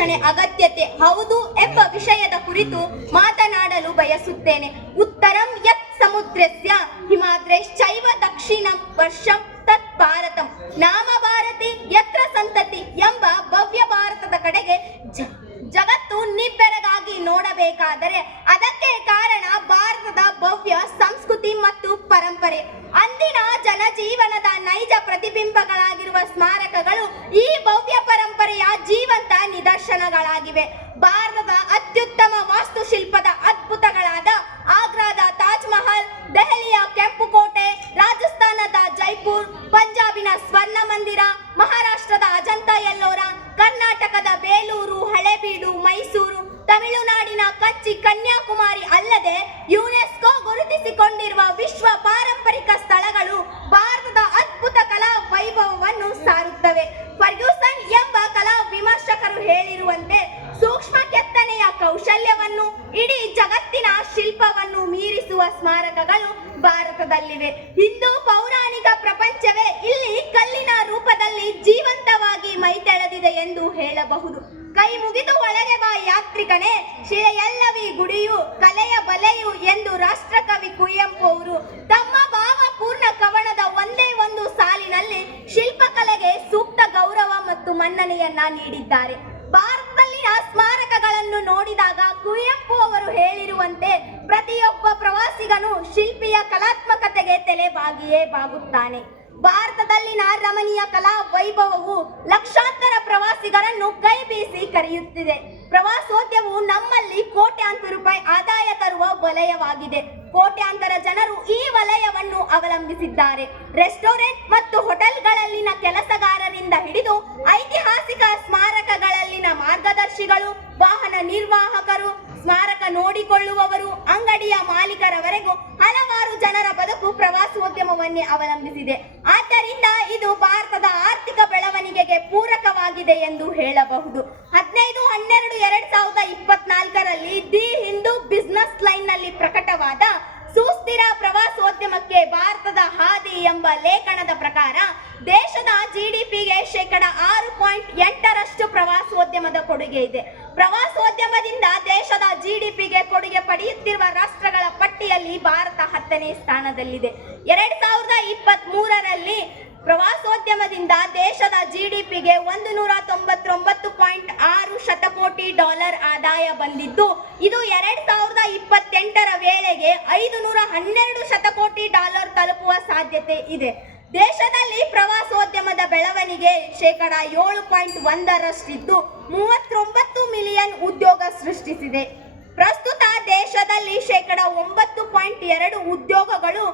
ಸಂರಕ್ಷಣೆ ಅಗತ್ಯತೆ ಹೌದು ಎಂಬ ವಿಷಯದ ಕುರಿತು ಮಾತನಾಡಲು ಬಯಸುತ್ತೇನೆ. ಉತ್ತರಂ ಯತ್ ಸಮುದ್ರಸ್ಯ ಹಿಮಾದ್ರಶ್ಚೈವ ದಕ್ಷಿಣಂ ವರ್ಷಂ ತತ್ ಭಾರತಂ ನಾಮ ಭಾರತಿ ಯತ್ರ ಸಂತತಿ ಎಂಬ ಭವ್ಯ ಭಾರತದ ಕಡೆಗೆ ಜಗತ್ತು ನಿಬ್ಬೆರಗಾಗಿ ನೋಡಬೇಕಾದರೆ ಅದಕ್ಕೆ ಕಾರಣ ಭಾರತದ ಭವ್ಯ ಸಂಸ್ಕೃತಿ ಮತ್ತು ಪರಂಪರೆ. ಅಂದಿನ ಜನಜೀವನದ ನೈಜ ಪ್ರತಿಬಿಂಬಗಳಾಗಿರುವ ಸ್ಮಾರಕಗಳು ಈ ಭವ್ಯ ಪರಂಪರೆಯ ಜೀವಂತ ನಿದರ್ಶನಗಳಾಗಿವೆ. ಭಾರತದ ಅತ್ಯುತ್ತಮ ವಾಸ್ತುಶಿಲ್ಪದ ಅದ್ಭುತಗಳಾದ ಆಗ್ರಾದ ತಾಜ್ ಮಹಲ್, ದೆಹಲಿಯ ಕೆಂಪು ಕೋಟೆ, ರಾಜಸ್ಥಾನದ ಜೈಪುರ್, ಪಂಜಾಬಿನ ಸ್ವರ್ಣ ಮಂದಿರ, ಮಹಾರಾಷ್ಟ್ರದ ಅಜಂತಾ ಎಲ್ಲೋರ, ಕರ್ನಾಟಕದ ಬೇಲೂರು, ಹಳೆಬೀಡು, ಮೈಸೂರು, ತಮಿಳುನಾಡಿನ ಕಂಚಿ, ಕನ್ಯಾಕುಮಾರಿ ಅಲ್ಲದೆ ಯುನೆಸ್ಕೋ ಗುರುತಿಸಿಕೊಂಡಿರುವ ವಿಶ್ವ ಪಾರಂಪರಿಕ ಸ್ಥಳಗಳು ಭಾರತದ ಅದ್ಭುತ ಕಲಾ ವೈಭವವನ್ನು ಸಾರುತ್ತವೆ. ಫರ್ಗ್ಯೂಸನ್ ಎಂಬ ಕಲಾ ವಿಮರ್ಶಕರು ಹೇಳಿರುವಂತೆ ಸೂಕ್ಷ್ಮ ಕೆತ್ತನೆಯ ಕೌಶಲ್ಯವನ್ನು ಇಡೀ ಜಗತ್ತಿನ ಶಿಲ್ಪವನ್ನು ಮೀರಿಸುವ ಸ್ಮಾರಕಗಳು ಭಾರತದಲ್ಲಿವೆ. ಹಿಂದೂ ಪೌರಾಣಿಕ ಪ್ರಪಂಚವೇ ಇಲ್ಲಿ ಕಲ್ಲಿನ ರೂಪದಲ್ಲಿ ಜೀವಂತವಾಗಿ ಮೈತೆಳೆದಿದೆ ಎಂದು ಹೇಳಬಹುದು. ಕೈ ಮುಗಿದು ಒಳಗೆ ಬಾ ಯಾತ್ರಿಕನೇ, ಶಿಲೆಯಲ್ಲವಿ ಗುಡಿಯು ಕಲೆಯ ಬಲೆಯು ಎಂದು ರಾಷ್ಟ್ರಕವಿ ಕುವೆಂಪು ಅವರು ತಮ್ಮ ಭಾವಪೂರ್ಣ ಕವನದ ಒಂದೇ ಒಂದು ಸಾಲಿನಲ್ಲಿ ಶಿಲ್ಪಕಲೆಗೆ ಸೂಕ್ತ ಗೌರವ ಮತ್ತು ಮನ್ನಣೆಯನ್ನ ನೀಡಿದ್ದಾರೆ. ಭಾರತದಲ್ಲಿನ ಸ್ಮಾರಕಗಳನ್ನು ನೋಡಿದಾಗ ಕುವೆಂಪು ಅವರು ಹೇಳಿರುವಂತೆ ಪ್ರತಿಯೊಬ್ಬ ಪ್ರವಾಸಿಗನು ಶಿಲ್ಪಿಯ ಕಲಾತ್ಮಕತೆಗೆ ತಲೆಬಾಗಿಯೇ ಬಾಗುತ್ತಾನೆ. ಭಾರತದಲ್ಲಿನ ರಮಣೀಯ ಕಲಾ ವೈಭವವು ಲಕ್ಷಾಂತರ ಪ್ರವಾಸಿಗರನ್ನು ಕೈ ಬೀಸಿ ಕರೆಯುತ್ತಿದೆ. ಪ್ರವಾಸೋದ್ಯಮವು ನಮ್ಮಲ್ಲಿ ಕೋಟ್ಯಾಂತರ ರೂಪಾಯಿ ಆದಾಯ ತರುವ ವಲಯವಾಗಿದೆ. ಕೋಟ್ಯಾಂತರ ಜನರು ಈ ವಲಯವನ್ನು ಅವಲಂಬಿಸಿದ್ದಾರೆ. ರೆಸ್ಟೋರೆಂಟ್ ಮತ್ತು ಹೋಟೆಲ್ಗಳಲ್ಲಿನ ಕೆಲಸಗಾರರಿಂದ ಹಿಡಿದು ಐತಿಹಾಸಿಕ ಸ್ಮಾರಕಗಳಲ್ಲಿನ ಮಾರ್ಗದರ್ಶಿಗಳು, ವಾಹನ ನಿರ್ವಾಹಕರು, ಸ್ಮಾರಕ ನೋಡಿಕೊಳ್ಳುವವರು, ಅಂಗಡಿಯ ಮಾಲೀಕರವರೆಗೂ ಹಲವಾರು ಜನರ ಬದುಕು ಪ್ರವಾಸೋದ್ಯಮವನ್ನೇ ಅವಲಂಬಿಸಿದೆ. ಆದ್ದರಿಂದ ಇದು ಭಾರತದ ಆರ್ಥಿಕ ಬೆಳವಣಿಗೆಗೆ ಪೂರಕವಾಗಿದೆ ಎಂದು ಹೇಳಬಹುದು. 15/12/2024ರಲ್ಲಿ ದಿ ಹಿಂದೂ ಬಿಸಿನೆಸ್ ಲೈನ್ ನಲ್ಲಿ ಪ್ರಕಟವಾದ ಸುಸ್ಥಿರ ಪ್ರವಾಸೋದ್ಯಮಕ್ಕೆ ಭಾರತದ ಹಾದಿ ಎಂಬ ಲೇಖನದ ಪ್ರಕಾರ ದೇಶದ ಜಿಡಿಪಿಗೆ 6.8% ಪ್ರವಾಸೋದ್ಯಮದ ಕೊಡುಗೆ ಇದೆ. ಪ್ರವಾಸೋದ್ಯಮದಿಂದ ದೇಶದ ಜಿಡಿಪಿಗೆ ಕೊಡುಗೆ ಪಡೆಯುತ್ತಿರುವ ರಾಷ್ಟ್ರಗಳ ಪಟ್ಟಿಯಲ್ಲಿ ಭಾರತ 10ನೇ ಸ್ಥಾನದಲ್ಲಿದೆ. 2023ರಲ್ಲಿ ಪ್ರವಾಸೋದ್ಯಮದಿಂದ ದೇಶದ ಜಿಡಿಪಿಗೆ $199.6 ಶತಕೋಟಿ ಆದಾಯ ಬಂದಿದ್ದು, ಇದು 2028ರ ವೇಳೆಗೆ $512 ಶತಕೋಟಿ ತಲುಪುವ ಸಾಧ್ಯತೆ ಇದೆ. ದೇಶದಲ್ಲಿ ಪ್ರವಾಸೋದ್ಯಮದ ಬೆಳವಣಿಗೆ 7.1% 39 ಮಿಲಿಯನ್ ಉದ್ಯೋಗ ಸೃಷ್ಟಿಸಿದೆ. ಪ್ರಸ್ತುತ ದೇಶದಲ್ಲಿ 9.2 ಉದ್ಯೋಗಗಳು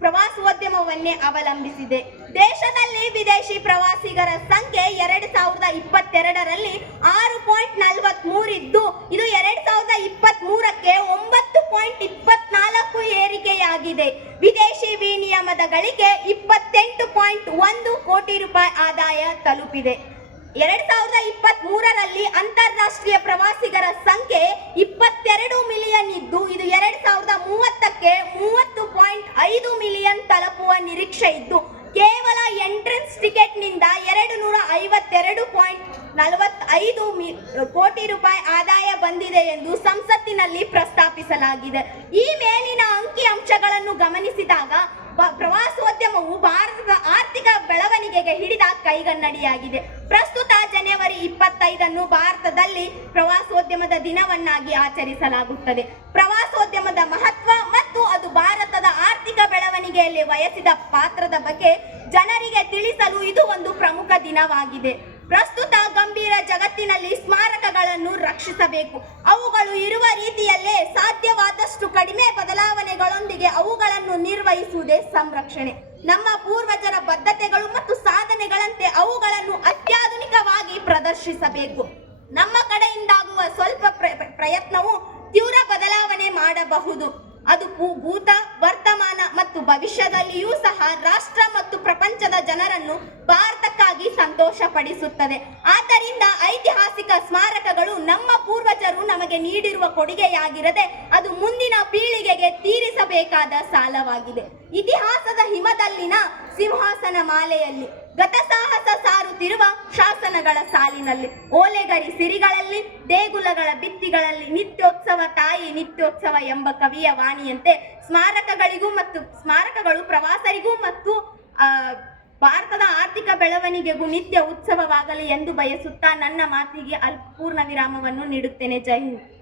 ಪ್ರವಾಸೋದ್ಯಮವನ್ನೇ ಅವಲಂಬಿಸಿದೆ. ದೇಶದಲ್ಲಿ ವಿದೇಶಿ ಪ್ರವಾಸಿಗರ ಸಂಖ್ಯೆ 2022ರಲ್ಲಿ 6.43 ಇದ್ದು, ಇದು 2023ಕ್ಕೆ 9.24 ಏರಿಕೆಯಾಗಿದೆ. ವಿದೇಶಿ ವಿನಿಮಯದ ಗಳಿಕೆ 28.1 ಕೋಟಿ ರೂಪಾಯಿ ಆದಾಯ ತಲುಪಿದೆ. 2023ರಲ್ಲಿ ಅಂತಾರಾಷ್ಟ್ರೀಯ ಪ್ರವಾಸಿಗರ ಸಂಖ್ಯೆ 22 ಮಿಲಿಯನ್ ಇದ್ದು, ಇದು 2030ಕ್ಕೆ 30.5 ಮಿಲಿಯನ್ ತಲುಪುವ ನಿರೀಕ್ಷೆ ಇದ್ದು, ಕೇವಲ ಎಂಟ್ರೆನ್ಸ್ ಟಿಕೆಟ್ನಿಂದ 252.45 ಕೋಟಿ ರೂಪಾಯಿ ಆದಾಯ ಬಂದಿದೆ ಎಂದು ಸಂಸತ್ತಿನಲ್ಲಿ ಪ್ರಸ್ತಾಪಿಸಲಾಗಿದೆ. ಈ ಮೇಲಿನ ಅಂಕಿಅಂಶಗಳನ್ನು ಗಮನಿಸಿದಾಗ ಪ್ರವಾಸೋದ್ಯಮವು ಭಾರತದ ಆರ್ಥಿಕ ಬೆಳವಣಿಗೆಗೆ ಹಿಡಿದ ಕೈಗನ್ನಡಿಯಾಗಿದೆ. ಪ್ರಸ್ತುತ ಜನವರಿ 25 ಭಾರತದಲ್ಲಿ ಪ್ರವಾಸೋದ್ಯಮದ ದಿನವನ್ನಾಗಿ ಆಚರಿಸಲಾಗುತ್ತದೆ. ಪ್ರವಾಸೋದ್ಯಮದ ಮಹತ್ವ ಮತ್ತು ಅದು ಭಾರತದ ಆರ್ಥಿಕ ಬೆಳವಣಿಗೆಯಲ್ಲಿ ವಹಿಸಿದ ಪಾತ್ರದ ಬಗ್ಗೆ ಜನರಿಗೆ ತಿಳಿಸಲು ಇದು ಒಂದು ಪ್ರಮುಖ ದಿನವಾಗಿದೆ. ಪ್ರಸ್ತುತ ಗಂಭೀರ ಜಗತ್ತಿನಲ್ಲಿ ಸ್ಮಾರಕಗಳನ್ನು ರಕ್ಷಿಸಬೇಕು. ಅವುಗಳು ಇರುವ ರೀತಿಯಲ್ಲೇ ಸಾಧ್ಯವಾದಷ್ಟು ಕಡಿಮೆ ಬದಲಾವಣೆಗಳೊಂದಿಗೆ ಅವುಗಳನ್ನು ನಿರ್ವಹಿಸುವುದೇ ಸಂರಕ್ಷಣೆ. ನಮ್ಮ ಪೂರ್ವಜರ ಬದ್ಧತೆಗಳು ಮತ್ತು ಸಾಧನೆಗಳಂತೆ ಅವುಗಳನ್ನು ಅತ್ಯಾಧುನಿಕವಾಗಿ ಪ್ರದರ್ಶಿಸಬೇಕು. ನಮ್ಮ ಕಡೆಯಿಂದಾಗುವ ಸ್ವಲ್ಪ ಪ್ರಯತ್ನವು ತೀವ್ರ ಬದಲಾವಣೆ ಮಾಡಬಹುದು. ಅದು ಭೂತ, ವರ್ತಮಾನ ಮತ್ತು ಭವಿಷ್ಯದಲ್ಲಿಯೂ ಸಹ ರಾಷ್ಟ್ರ ಮತ್ತು ಪ್ರಪಂಚದ ಜನರನ್ನು ಭಾರತಕ್ಕಾಗಿ ಸಂತೋಷ ಪಡಿಸುತ್ತದೆ. ಆದ್ದರಿಂದ ಐತಿಹಾಸಿಕ ಸ್ಮಾರಕಗಳು ನಮ್ಮ ಪೂರ್ವಜರು ನಮಗೆ ನೀಡಿರುವ ಕೊಡುಗೆಯಾಗಿರದೆ ಅದು ಮುಂದಿನ ಪೀಳಿಗೆಗೆ ತೀರಿಸಬೇಕಾದ ಸಾಲವಾಗಿದೆ. ಇತಿಹಾಸದ ಹಿಮದಲ್ಲಿನ ಸಿಂಹಾಸನ ಮಾಲೆಯಲ್ಲಿ ಗತಸಾಹಸ ಸಾರುತ್ತಿರುವ ಶಾಸನಗಳ ಸಾಲಿನಲ್ಲಿ, ಓಲೆಗರಿ ಸಿರಿಗಳಲ್ಲಿ, ದೇಗುಲಗಳ ಭಿತ್ತಿಗಳಲ್ಲಿ ನಿತ್ಯೋತ್ಸವ ತಾಯಿ ನಿತ್ಯೋತ್ಸವ ಎಂಬ ಕವಿಯ ವಾಣಿಯಂತೆ ಸ್ಮಾರಕಗಳು ಪ್ರವಾಸರಿಗೂ ಮತ್ತು ಭಾರತದ ಆರ್ಥಿಕ ಬೆಳವಣಿಗೆಗೂ ನಿತ್ಯ ಉತ್ಸವವಾಗಲಿ ಎಂದು ಬಯಸುತ್ತಾ ನನ್ನ ಮಾತಿಗೆ ಪೂರ್ಣ ವಿರಾಮವನ್ನು ನೀಡುತ್ತೇನೆ. ಜೈ ಹಿಂದ್.